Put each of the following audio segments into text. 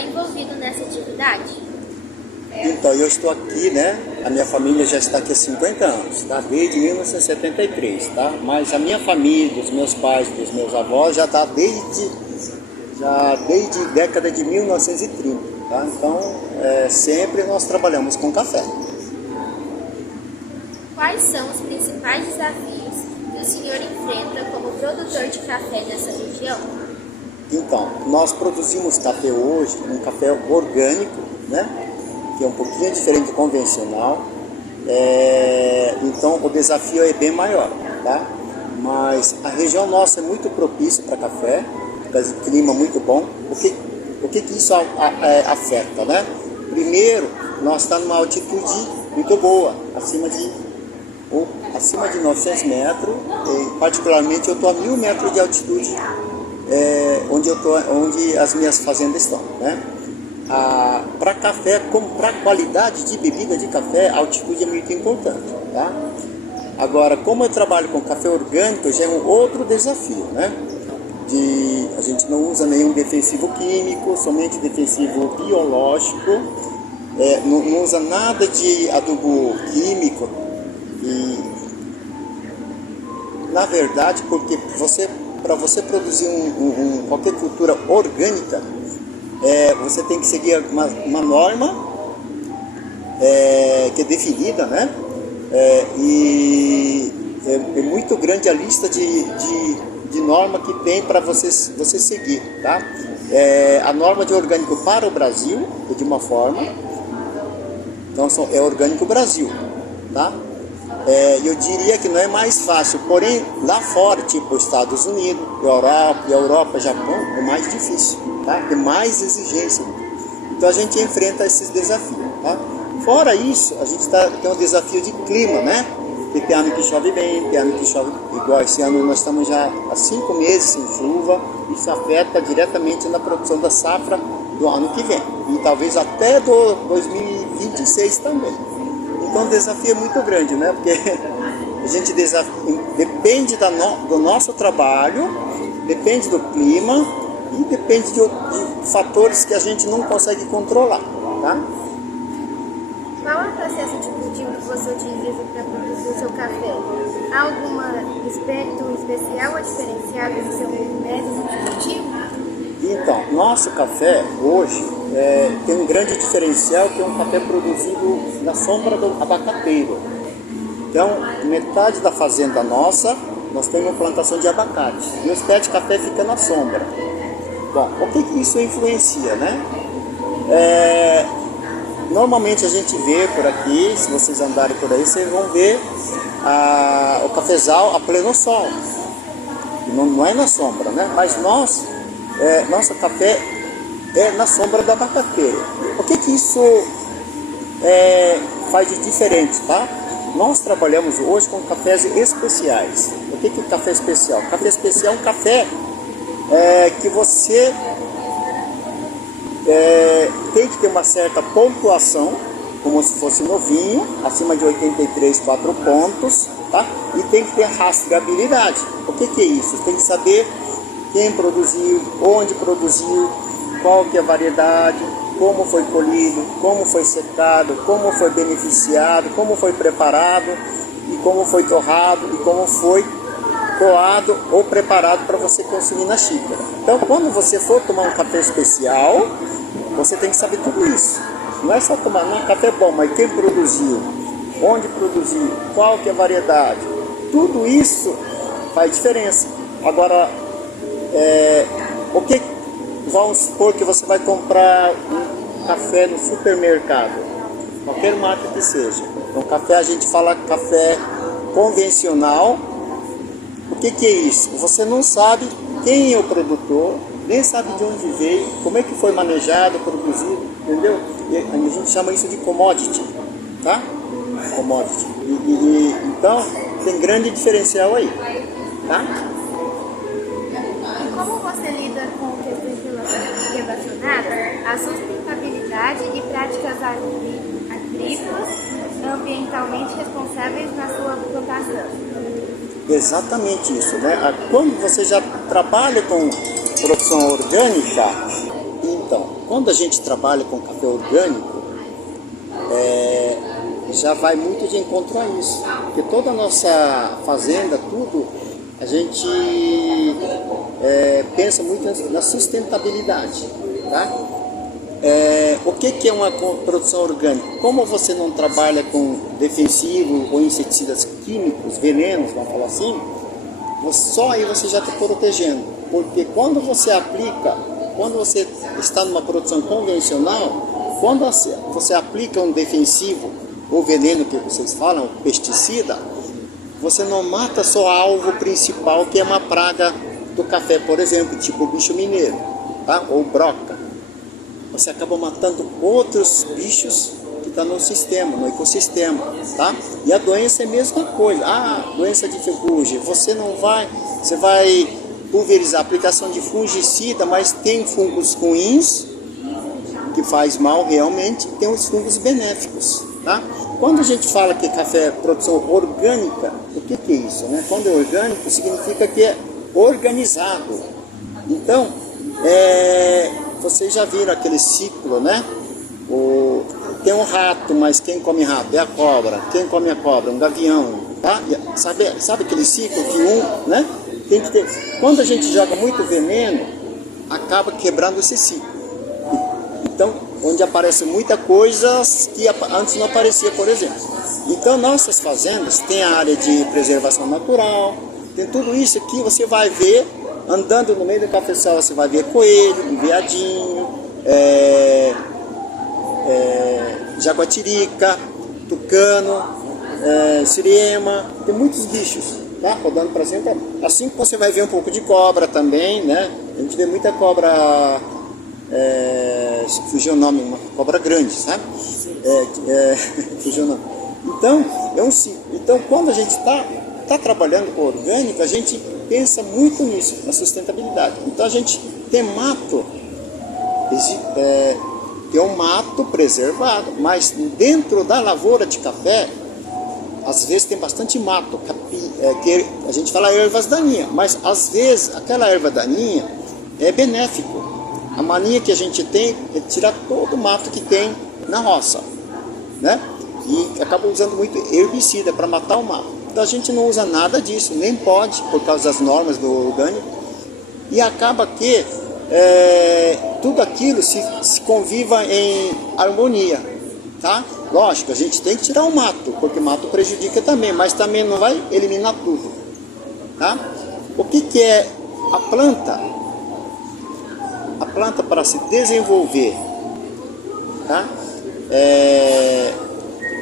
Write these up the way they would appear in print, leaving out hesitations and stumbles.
está envolvido nessa atividade? Então, eu estou aqui, né? A minha família já está aqui há 50 anos, tá? Desde 1973, tá? Mas a minha família, dos meus pais, dos meus avós, já está desde década de 1930, tá? Então, sempre nós trabalhamos com café. Quais são os principais desafios que o senhor enfrenta como produtor de café nessa região? Então, nós produzimos café hoje, um café orgânico, né? Que é um pouquinho diferente do convencional. Então, o desafio é bem maior, tá? Mas a região nossa é muito propícia para café, tem clima muito bom. O que isso afeta, né? Primeiro, nós estamos numa altitude muito boa, acima de 900 metros, e particularmente eu estou a 1000 metros de altitude, onde as minhas fazendas estão, né? Para café, como para qualidade de bebida de café, a altitude é muito importante, tá? Agora, como eu trabalho com café orgânico, já é um outro desafio, né? A gente não usa nenhum defensivo químico, somente defensivo biológico, não usa nada de adubo químico. E na verdade, porque para você produzir qualquer cultura orgânica, você tem que seguir uma norma que é definida, né? E é muito grande a lista de norma que tem para você seguir, tá? A norma de orgânico para o Brasil é de uma forma, então é orgânico Brasil, tá? Eu diria que não é mais fácil, porém lá fora, tipo Estados Unidos, Europa, Japão, é mais difícil, tá? Tem mais exigência. Então a gente enfrenta esses desafios, tá? Fora isso, a gente tem um desafio de clima, né? Tem ano que chove bem, tem ano que chove igual. Esse ano nós estamos já há 5 meses sem chuva. Isso afeta diretamente na produção da safra do ano que vem. E talvez até do 2026 também. Então o desafio é muito grande, né? Porque a gente depende do nosso trabalho, depende do clima e depende de fatores que a gente não consegue controlar, tá? Qual é o processo de cultivo que você utiliza para produzir o seu café? Há algum aspecto especial ou diferenciado do seu método de cultivo? Então, nosso café hoje tem um grande diferencial, que é um café produzido na sombra do abacateiro. Então, metade da fazenda nossa, nós temos uma plantação de abacate. E os pés de café ficam na sombra. Bom, o que isso influencia, né? Normalmente a gente vê por aqui, se vocês andarem por aí, vocês vão ver o cafezal a pleno sol. Não é na sombra, né? Mas nosso café é na sombra do abacateiro. O que isso faz de diferente, tá? Nós trabalhamos hoje com cafés especiais. O que é café especial? Café especial é um café que você tem que ter uma certa pontuação, como se fosse novinho, acima de 83, 4 pontos, tá? E tem que ter rastreabilidade. O que é isso? Tem que saber quem produziu, onde produziu, qual que é a variedade, como foi colhido, como foi secado, como foi beneficiado, como foi preparado, e como foi torrado, e como foi coado ou preparado para você consumir na xícara. Então, quando você for tomar um café especial, você tem que saber tudo isso. Não é só tomar, não, café é bom, mas quem produziu, onde produziu, qual que é a variedade, tudo isso faz diferença. Agora, vamos supor que você vai comprar um café no supermercado, qualquer marca que seja. Então, café, a gente fala café convencional. O que é isso? Você não sabe quem é o produtor, nem sabe de onde veio, como é que foi manejado, produzido, entendeu? E a gente chama isso de commodity, tá? Commodity. Então, tem grande diferencial aí, tá? E como você lida com questões relacionadas à sustentabilidade e práticas agrícolas ambientalmente responsáveis na sua plantação? Exatamente isso, né? Quando você já trabalha com produção orgânica, então, quando quando a gente trabalha com café orgânico, já vai muito de encontro a isso, porque toda a nossa fazenda, tudo, a gente pensa muito na sustentabilidade, tá? O que é uma produção orgânica? Como você não trabalha com defensivo ou inseticidas químicos, venenos, vamos falar assim, só aí você já está protegendo, porque quando você aplica, quando você está numa produção convencional, quando você aplica um defensivo ou veneno que vocês falam, pesticida, você não mata só o alvo principal, que é uma praga do café, por exemplo, tipo o bicho mineiro, tá? Ou broca. Você acaba matando outros bichos que estão no sistema, no ecossistema, tá? E a doença é a mesma coisa. Doença de ferrugem, você vai pulverizar a aplicação de fungicida, mas tem fungos ruins, que faz mal realmente, tem os fungos benéficos, tá? Quando a gente fala que café é produção orgânica, o que é isso, né? Quando é orgânico, significa que é organizado. Então, vocês já viram aquele ciclo, né? Tem um rato, mas quem come rato? É a cobra. Quem come a cobra? Um gavião, tá? Sabe aquele ciclo que né? Tem que ter. Quando a gente joga muito veneno, acaba quebrando esse ciclo. Então, onde aparece muita coisa que antes não aparecia, por exemplo. Então, nossas fazendas tem a área de preservação natural, tem tudo isso aqui, você vai ver, andando no meio do cafezal, você vai ver coelho, veadinho, jaguatirica, tucano, siriema, tem muitos bichos, tá? Rodando para cima. Assim que você vai ver um pouco de cobra também, né? A gente vê muita cobra... fugiu o nome, uma cobra grande, sabe? Fugiu o nome. Então, é um ciclo. Então, quando a gente está trabalhando com orgânico, a gente pensa muito nisso, na sustentabilidade. Então, a gente tem mato, tem um mato preservado, mas dentro da lavoura de café, às vezes tem bastante mato, que a gente fala ervas daninhas, mas às vezes aquela erva daninha é benéfico. A mania que a gente tem é tirar todo o mato que tem na roça, né? E acaba usando muito herbicida para matar o mato. Então a gente não usa nada disso, nem pode, por causa das normas do orgânico. E acaba que tudo aquilo se conviva em harmonia, tá? Lógico, a gente tem que tirar o mato, porque o mato prejudica também, mas também não vai eliminar tudo, tá? O que é a planta? A planta, para se desenvolver, tá?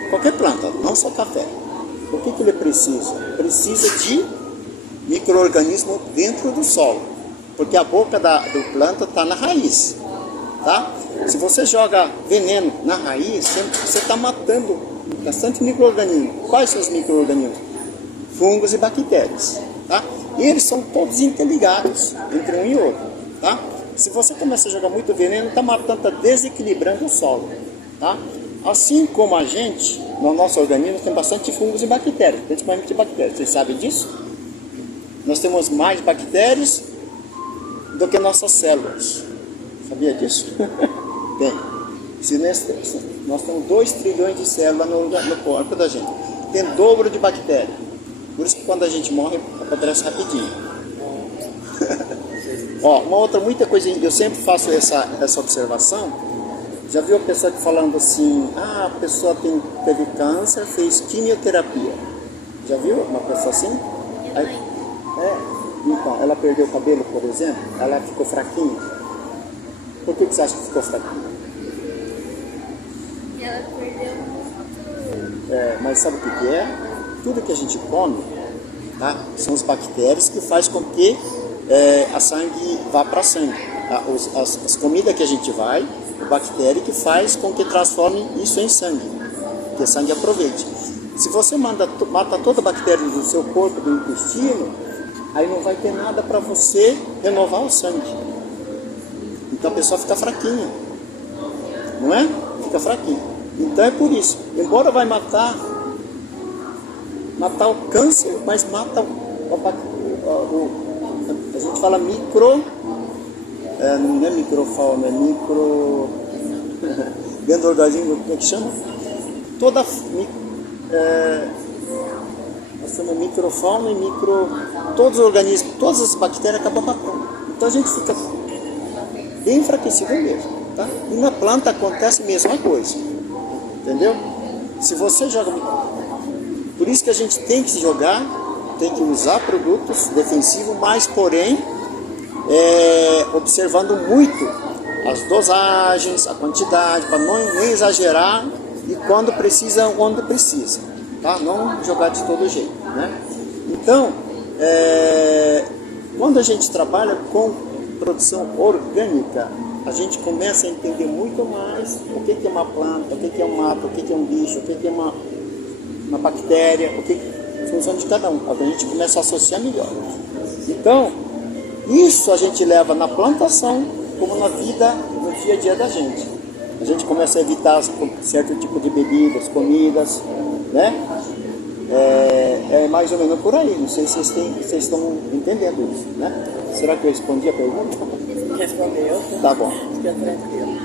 Qualquer planta, não só café. O que ele precisa? Precisa de micro-organismo dentro do solo, porque a boca do planta está na raiz, tá? Se você joga veneno na raiz, você está matando bastante micro-organismos. Quais são os micro-organismos? Fungos e bactérias, tá? E eles são todos interligados entre um e outro, tá? Se você começa a jogar muito veneno, está matando, está desequilibrando o solo, tá? Assim como a gente, no nosso organismo, tem bastante fungos e bactérias, principalmente bactérias. Vocês sabem disso? Nós temos mais bactérias do que nossas células. Sabia disso? Bem, nós temos 2 trilhões de células no corpo da gente. Tem dobro de bactérias. Por isso que quando a gente morre, apodrece rapidinho. Muita coisa, eu sempre faço essa observação. Já viu a pessoa falando assim, a pessoa teve câncer, fez quimioterapia. Já viu uma pessoa assim? Então, ela perdeu o cabelo, por exemplo, ela ficou fraquinha. Por que você acha que ficou fraquinha? Ela perdeu muito. Mas sabe o que é? Tudo que a gente come, tá? São as bactérias que faz com que a sangue vá para sangue. Tá? As comidas que a gente vai, a bactéria que faz com que transforme isso em sangue, que o sangue aproveite. Se você mata toda a bactéria do seu corpo, do intestino, aí não vai ter nada para você renovar o sangue. Então a pessoa fica fraquinha, não é? Fica fraquinha. Então é por isso, embora vai matar o câncer, mas mata a gente fala micro, não é microfauna, é micro... dentro do organismo, como é que chama? Toda nós temos microfauna e todos os organismos, todas as bactérias acabam matando. Então a gente fica bem enfraquecido mesmo, tá? E na planta acontece a mesma coisa, entendeu? Se você joga... Por isso que a gente tem que jogar, tem que usar produtos defensivos, mas porém observando muito as dosagens, a quantidade, para nem exagerar, e quando precisa, onde precisa, tá? Não jogar de todo jeito, né? Então, quando a gente trabalha com produção orgânica, a gente começa a entender muito mais o que é uma planta, o que é um mato, o que é um bicho, o que é uma bactéria, o que é a função de cada um. A gente começa a associar melhor. Então, isso a gente leva na plantação, como na vida, no dia a dia da gente. A gente começa a evitar certo tipo de bebidas, comidas, né? É mais ou menos por aí. Não sei se vocês estão entendendo isso, né? Será que eu respondi a pergunta? Respondeu. Tá bom. Fica tranquilo.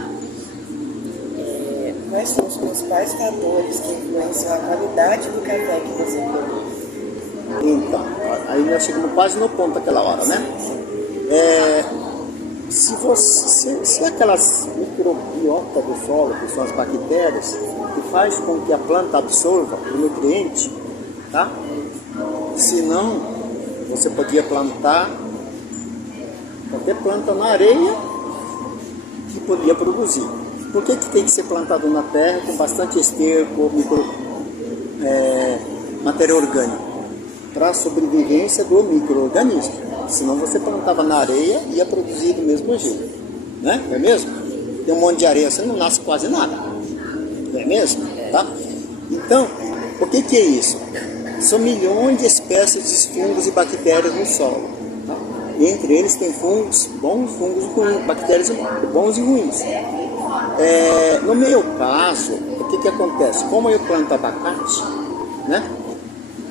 Quais são os principais fatores que influenciam a qualidade do café que você produz? Então, aí nós chegamos quase no ponto daquela hora, né? Se aquelas microbiotas do solo, que são as bactérias, que faz com que a planta absorva o nutriente, tá? Senão, você podia plantar qualquer planta na areia que podia produzir. Por que tem que ser plantado na terra com bastante esterco, matéria orgânica? Para a sobrevivência do micro-organismo. Senão você plantava na areia e ia produzir do mesmo jeito, né? Não é mesmo? Tem um monte de areia, você não nasce quase nada, não é mesmo? Tá? Então, o que é isso? São milhões de espécies de fungos e bactérias no solo, tá? E entre eles tem fungos bons, fungos ruins, bactérias bons e ruins. No meu caso, o que acontece? Como eu planto abacate, né?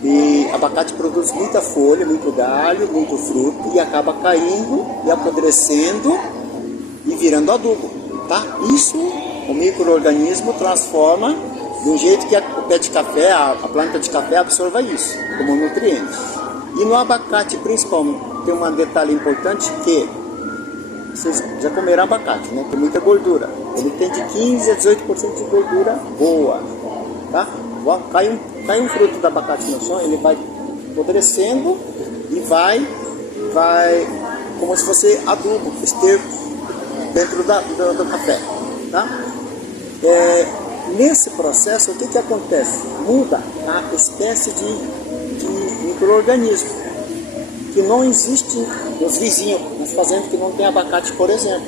E abacate produz muita folha, muito galho, muito fruto e acaba caindo e apodrecendo e virando adubo, tá? Isso o micro-organismo transforma de um jeito que o pé de café, a planta de café absorva isso como nutriente. E no abacate principalmente tem um detalhe importante que vocês já comeram abacate, né? Tem muita gordura. Ele tem de 15 a 18% de gordura boa, tá? Cai um fruto do abacate no chão, ele vai apodrecendo e vai como se fosse adubo, esterco dentro do café, tá? Nesse processo, o que acontece? Muda a espécie de micro-organismo que não existe nos vizinhos, nas fazendas que não tem abacate, por exemplo,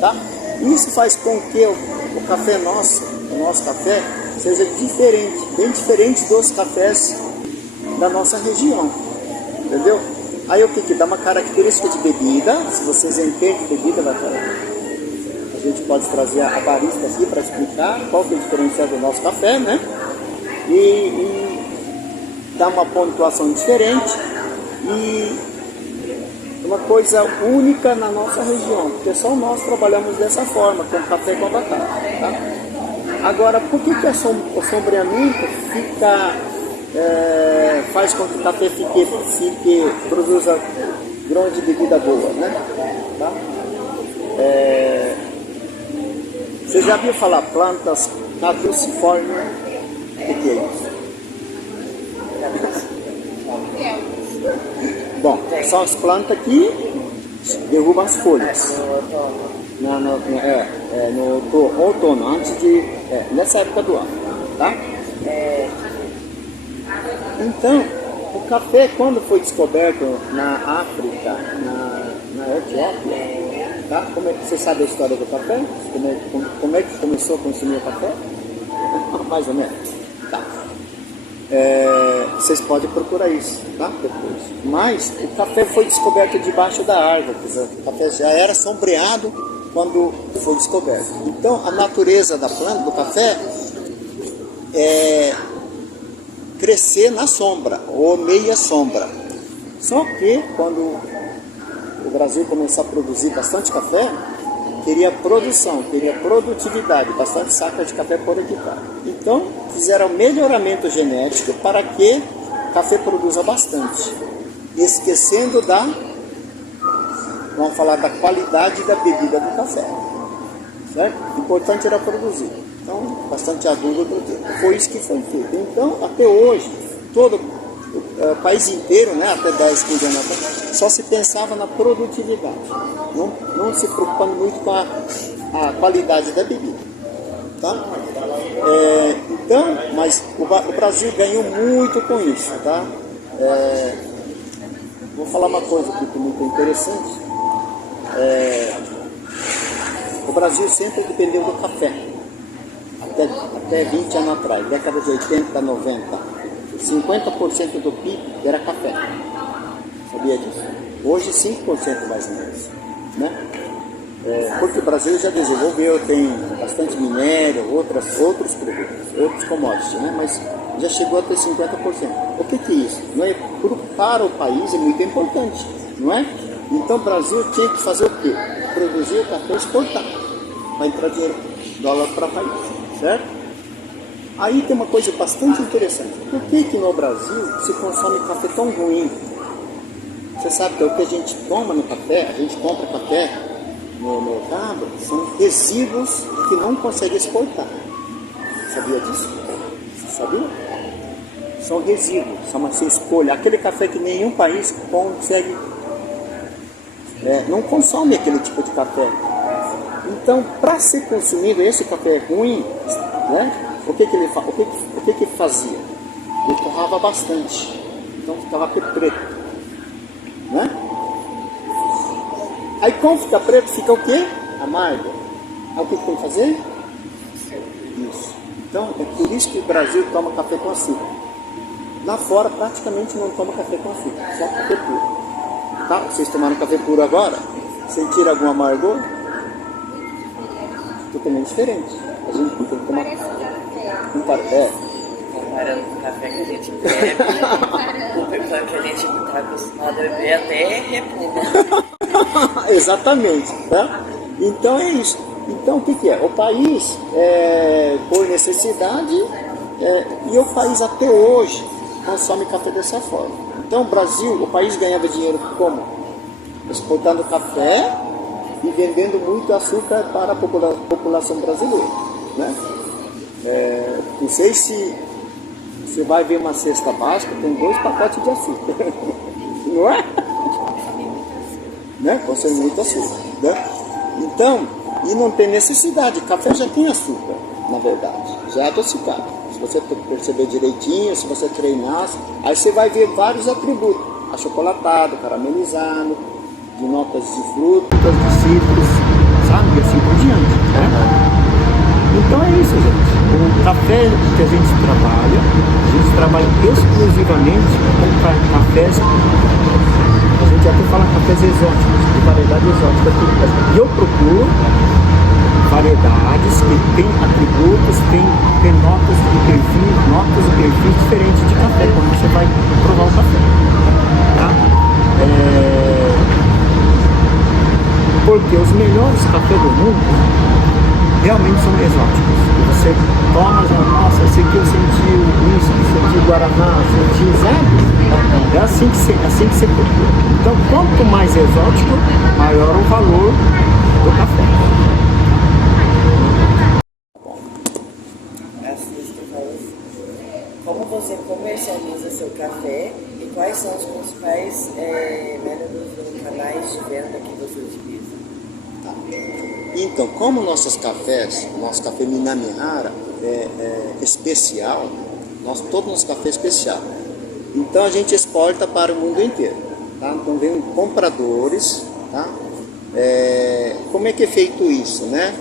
tá? Isso faz com que o café nosso, o nosso café, seja diferente, bem diferente dos cafés da nossa região, entendeu? Aí o que dá uma característica de bebida, se vocês entendem de bebida, a gente pode trazer a barista aqui para explicar qual que é a diferença do nosso café, né? E dá uma pontuação diferente e uma coisa única na nossa região, porque só nós trabalhamos dessa forma, com café com abacate, tá? Agora, por que o sombreamento faz com que o café produza grão de bebida boa, né? Tá? Você já viu falar plantas caduciformes? O que é isso? Bom, são as plantas que derrubam as folhas. No outono, nessa época do ano, tá? Então, o café, quando foi descoberto na África, na Etiópia, tá? Você sabe a história do café? Como é que começou a consumir o café? Mais ou menos, tá? Vocês podem procurar isso, tá? Depois. Mas o café foi descoberto debaixo da árvore, quer dizer, o café já era sombreado quando foi descoberto. Então a natureza da planta, do café, é crescer na sombra, ou meia sombra. Só que quando o Brasil começou a produzir bastante café, queria produção, queria produtividade, bastante sacas de café por hectare. Então, fizeram melhoramento genético para que o café produza bastante, esquecendo vamos falar da qualidade da bebida do café, certo? O importante era produzir. Então, bastante adubo do tempo. Foi isso que foi feito. Então, até hoje, todo o país inteiro, né, até 10, 15 anos atrás, só se pensava na produtividade, não se preocupando muito com a qualidade da bebida. Tá? Então, mas o Brasil ganhou muito com isso. Tá? Vou falar uma coisa aqui que é muito interessante. O Brasil sempre dependeu do café. Até 20 anos atrás, década de 80, 90, 50% do PIB era café. Sabia disso? Hoje 5% mais ou menos. Né? Porque o Brasil já desenvolveu, tem bastante minério, outros produtos, outros commodities, né? Mas já chegou a ter 50%. O que é isso? Não é? Para o país é muito importante, não é? Então o Brasil tinha que fazer o quê? Produzir o café e exportar, para entrar dinheiro, dólar para o país. Certo? Aí tem uma coisa bastante interessante. Por que no Brasil se consome café tão ruim? Você sabe que o que a gente toma no café, a gente compra café no mercado, são resíduos que não consegue exportar. Sabia disso? Você sabia? São resíduos, são uma escolha. Aquele café que nenhum país consegue, não consome aquele tipo de café. Então, para ser consumido esse café ruim, né, o que ele fazia? Ele torrava bastante, então ficava preto, né? Aí como fica preto, fica o quê? Amargo. Aí o que tem que fazer? Isso. Então, é por isso que o Brasil toma café com açúcar. Lá fora, praticamente não toma café com açúcar, só café puro. Tá? Vocês tomaram café puro agora? Sentiram algum amargor? Totalmente diferente. A gente tem que tomar café. Comparando com o café que a gente bebe, o café que a gente está acostumado a beber até repugna. Exatamente. Tá? Então é isso. Então o que é? O país, por necessidade, e o país até hoje consome café dessa forma. Então o Brasil, o país ganhava dinheiro como? Exportando café e vendendo muito açúcar para a população brasileira, né? Não sei se você vai ver uma cesta básica, tem 2 pacotes de açúcar, não é? Né? Consome muito açúcar, né? Então, e não tem necessidade, café já tem açúcar, na verdade, já é adocicado. Se você perceber direitinho, se você treinar, aí você vai ver vários atributos, achocolatado, caramelizado, de notas de frutas, de citros, sabe? E assim por diante, né? Então é isso, gente. O café que a gente trabalha exclusivamente com cafés, a gente até fala cafés exóticos, de variedade exótica. E eu procuro variedades que têm atributos, tem notas e perfis diferentes de café, quando você vai provar o café. Tá? Porque os melhores cafés do mundo realmente são exóticos. E você toma já, nossa, esse aqui eu senti uísque, senti guaraná, senti, sabe? É assim que você procura. Então, quanto mais exótico, maior o valor do café. Como você comercializa seu café e quais são os principais métodos ou canais de venda que você utiliza? Tá. Então, como nosso café Minamihara é especial, todo nosso café é especial. Então a gente exporta para o mundo inteiro. Tá? Então vem compradores. Tá? Como é que é feito isso, né?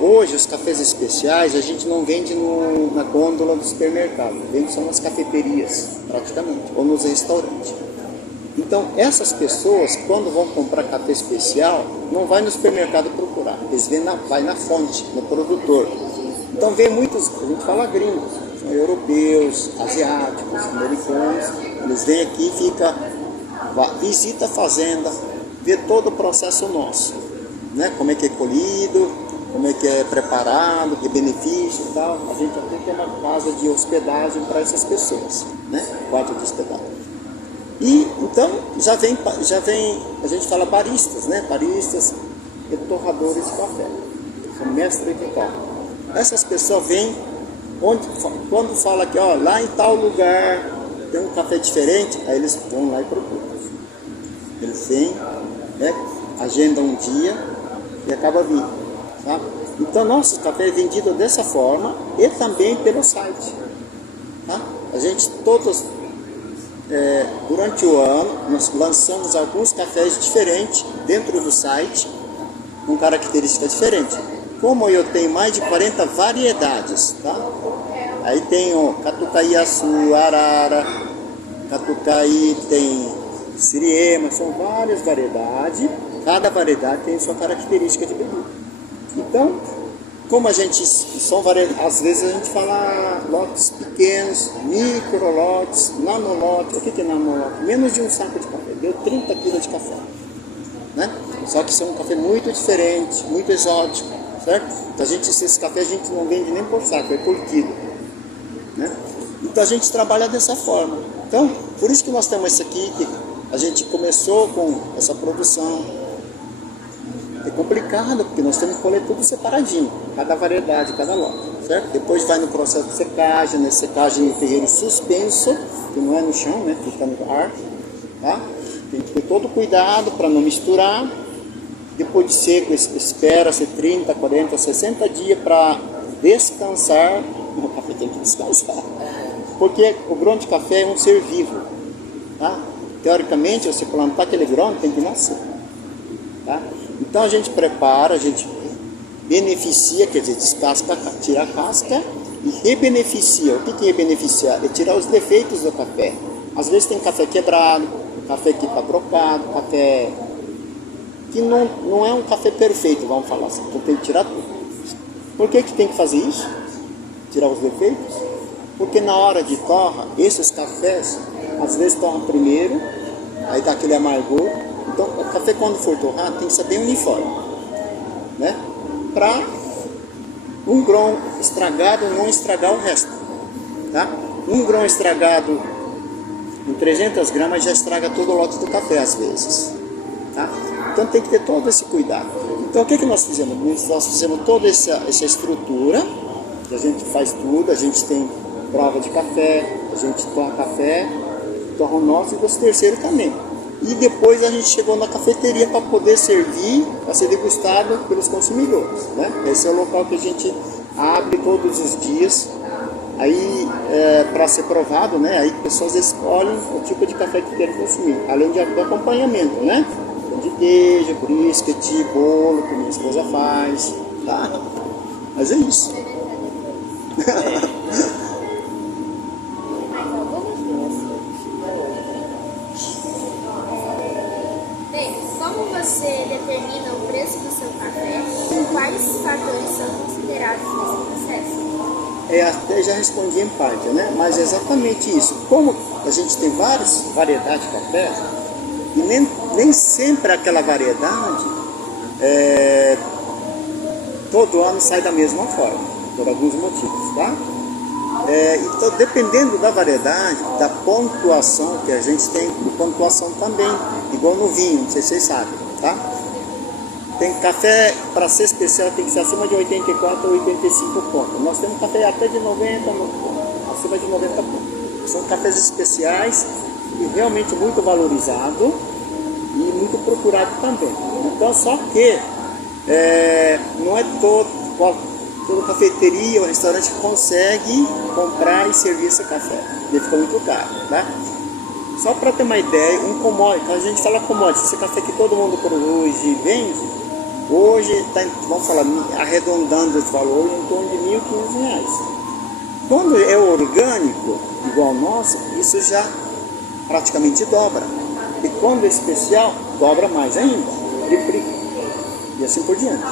Hoje os cafés especiais a gente não vende na gôndola do supermercado, vende só nas cafeterias, praticamente, ou nos restaurantes. Então essas pessoas, quando vão comprar café especial, não vai no supermercado procurar, eles vai na fonte, no produtor. Então vem muitos, a gente fala gringos, são europeus, asiáticos, americanos, eles vêm aqui, visita a fazenda, vê todo o processo nosso. né? Como é que é colhido, como é que é preparado, que benefício e tal. A gente até tem uma casa de hospedagem para essas pessoas, né? Quarto de hospedagem. E então já vem, a gente fala baristas, né? Baristas e torradores de café, são mestres de torra. Essas pessoas vêm, quando fala que ó, lá em tal lugar tem um café diferente, aí eles vão lá e procuram. Eles vêm, né? Agendam um dia e acaba vindo. Tá? Então nosso café é vendido dessa forma e também pelo site. Tá? A gente durante o ano nós lançamos alguns cafés diferentes dentro do site com características diferentes. Como eu tenho mais de 40 variedades, tá? Aí tem o Catucaí-açu, Arara, Catucaí, tem Siriema, são várias variedades. Cada variedade tem sua característica de bebida. Então, como a gente são variedades, às vezes a gente fala lotes pequenos, micro lotes, nanolote. O que é nanolote? Menos de um saco de café, deu 30 kg de café, né? Só que são um café muito diferente, muito exótico, certo? Então esse café a gente não vende nem por saco, é por quilo, né? Então a gente trabalha dessa forma. Então, por isso que nós temos isso aqui, que a gente começou com essa produção. É complicado, porque nós temos que colher tudo separadinho, cada variedade, cada lote, certo? Depois vai no processo de secagem, né? Secagem em terreiro suspenso, que não é no chão, né? Fica no ar, tá? Tem que ter todo cuidado para não misturar. Depois de seco, espera-se 30, 40, 60 dias para descansar. O café tem que descansar, porque o grão de café é um ser vivo, tá? Teoricamente, você plantar aquele grão tem que nascer, tá? Então a gente prepara, a gente beneficia, quer dizer, descasca, tira a casca e rebeneficia. O que é rebeneficiar? É tirar os defeitos do café. Às vezes tem café quebrado, café que está brocado, café que não é um café perfeito, vamos falar assim. Então tem que tirar tudo. Por que tem que fazer isso? Tirar os defeitos? Porque na hora de torra, esses cafés, às vezes torram primeiro, aí dá aquele amargor. Então, o café quando for torrar tem que ser bem uniforme, né? Para um grão estragado não estragar o resto, tá? Um grão estragado em 300 gramas já estraga todo o lote do café às vezes, tá? Então tem que ter todo esse cuidado. Então o que nós fizemos? Nós fizemos toda essa estrutura, a gente faz tudo, a gente tem prova de café, a gente torra café, torra o nosso e dos terceiros também. E depois a gente chegou na cafeteria para poder servir, para ser degustado pelos consumidores, né? Esse é o local que a gente abre todos os dias, aí para ser provado, né? Aí pessoas escolhem o tipo de café que querem consumir, além do acompanhamento, né? De queijo, brisket, bolo, que minha esposa faz, tá? Mas é isso. Como você determina o preço do seu café e quais fatores são considerados nesse processo? Até já respondi em parte, né? Mas é exatamente isso. Como a gente tem várias variedades de café, e nem sempre aquela variedade todo ano sai da mesma forma, por alguns motivos, tá? Então, dependendo da variedade, da pontuação, que a gente tem pontuação também, igual no vinho, não sei se vocês sabem, tá? Tem café, para ser especial, tem que ser acima de 84 ou 85 pontos. Nós temos café até de 90, acima de 90 pontos. São cafés especiais e realmente muito valorizado e muito procurado também. Então, só que não é toda cafeteria ou restaurante que consegue comprar e servir esse café. Ele fica muito caro, tá? Só para ter uma ideia, um commodity, quando a gente fala commodity, esse café que todo mundo produz e vende, hoje está, vamos falar, arredondando esse valor, em torno de R$ 1.500. Quando é orgânico, igual o nosso, isso já praticamente dobra. E quando é especial, dobra mais ainda, triplica. E assim por diante,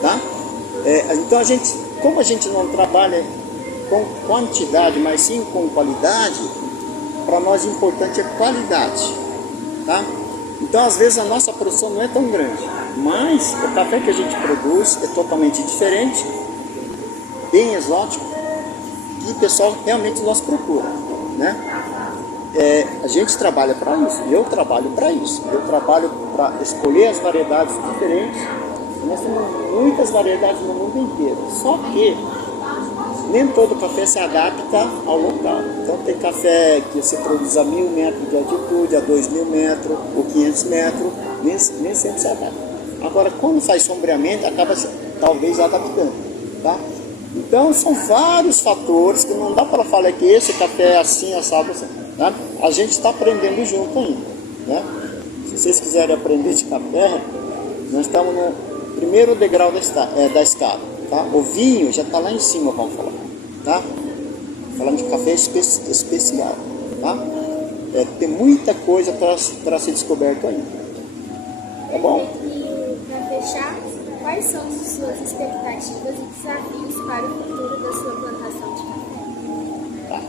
tá? Então como a gente não trabalha com quantidade, mas sim com qualidade, para nós o importante é qualidade, tá? Então às vezes a nossa produção não é tão grande, Mas o café que a gente produz é totalmente diferente, bem exótico, e o pessoal realmente nós procura, né? A gente trabalha para isso, eu trabalho para isso. Eu trabalho para escolher as variedades diferentes. Nós temos muitas variedades no mundo inteiro, só que nem todo café se adapta ao local. Então tem café que se produz a 1000 metros de altitude, a 2000 metros, ou 500 metros, nem sempre se adapta. Agora, quando faz sombreamento, acaba talvez adaptando, tá? Então são vários fatores que não dá para falar que esse café é assim, assado, assim, tá? A gente está aprendendo junto ainda, né? Se vocês quiserem aprender de café, nós estamos no primeiro degrau da escada, tá? O vinho já está lá em cima, vamos falar, tá? Falando de café especial, tá? Tem muita coisa para ser descoberto ainda, tá bom? E para fechar, quais são as suas expectativas e desafios para o futuro da sua plantação de café? Tá.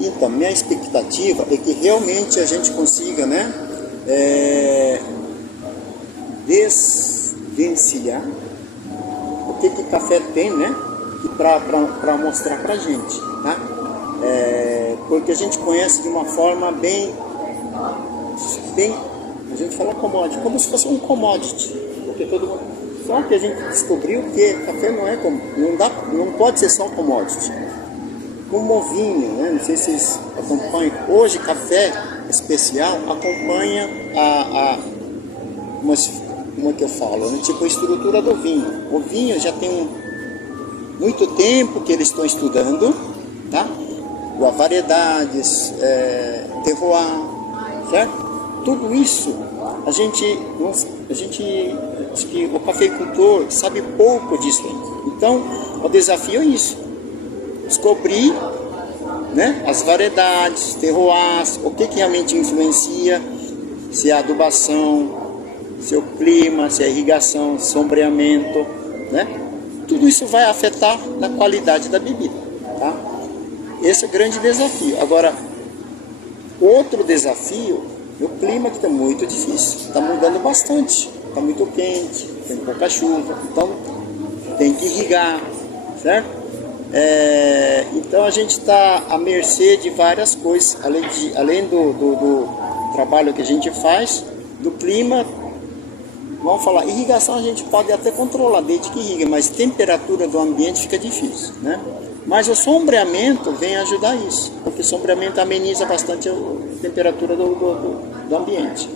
Então, minha expectativa é que realmente a gente consiga, né, desvencilhar o que café tem, né, para mostrar para a gente, tá? Porque a gente conhece de uma forma bem, a gente fala commodity, como se fosse um commodity, porque todo mundo, só que a gente descobriu que café não pode ser só commodity, como vinho, né? Não sei se vocês acompanham, hoje café especial acompanha como é que eu falo, né? Tipo a estrutura do vinho. O vinho já tem muito tempo que eles estão estudando, tá? Variedades, terroir, certo? Tudo isso a gente acho que o cafeicultor sabe pouco disso ainda. Então o desafio é isso, descobrir, né, as variedades, terroirs, o que realmente influencia, se é a adubação, se é o clima, se é a irrigação, sombreamento, né? Tudo isso vai afetar na qualidade da bebida, tá? Esse é o grande desafio. Agora, outro desafio é o clima, que está muito difícil, está mudando bastante, está muito quente, tem pouca chuva, então tem que irrigar, certo? Então a gente está à mercê de várias coisas, além do trabalho que a gente faz, do clima. Vamos falar, irrigação a gente pode até controlar desde que irriga, mas temperatura do ambiente fica difícil, né? Mas o sombreamento vem ajudar isso, porque o sombreamento ameniza bastante a temperatura do ambiente,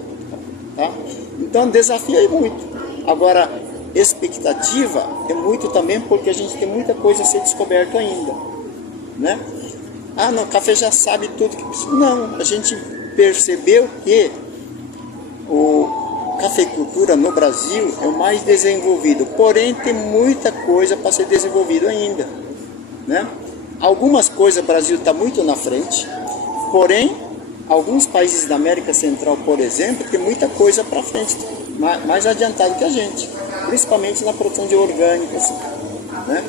tá? Então desafio é muito. Agora, expectativa é muito também, porque a gente tem muita coisa a ser descoberto ainda, né? Ah, não, o café já sabe tudo que precisa. Não, a gente percebeu que a cafeicultura no Brasil é o mais desenvolvido, porém tem muita coisa para ser desenvolvido ainda, né? Algumas coisas o Brasil está muito na frente, porém alguns países da América Central, por exemplo, tem muita coisa para frente, mais adiantado que a gente, principalmente na produção de orgânicos, né?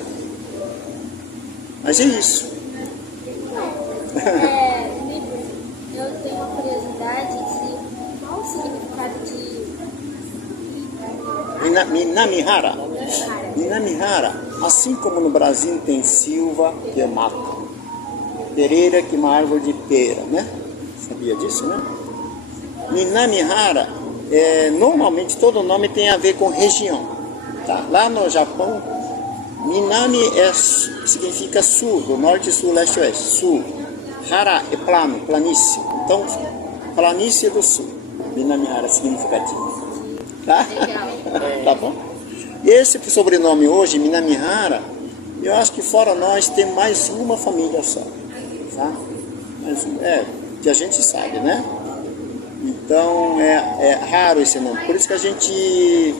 Mas é isso. Eu tenho curiosidade de qual o significado de Minamihara. Minamihara, assim como no Brasil tem silva, que é mato, pereira, que é uma árvore de pera, né? Sabia disso, né? Minamihara, normalmente todo nome tem a ver com região, tá? Lá no Japão, Minami significa sul, do norte, sul, leste, oeste, sul. Hara é plano, planície. Então, planície do sul. Minamihara significativo. Tá? Tá bom? Esse sobrenome hoje, Minamihara, eu acho que fora nós tem mais uma família só. Tá? Que a gente sabe, né? Então é raro esse nome. Por isso que a gente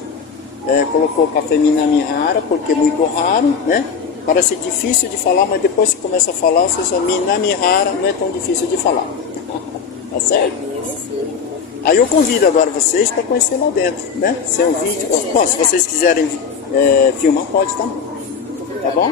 colocou café Minamihara, porque é muito raro, né? Parece difícil de falar, mas depois que começa a falar, você sabe, Minamihara não é tão difícil de falar. Tá certo? Aí eu convido agora vocês para conhecer lá dentro, né? Sem um vídeo. Bom, se vocês quiserem filmar, pode também. Tá bom?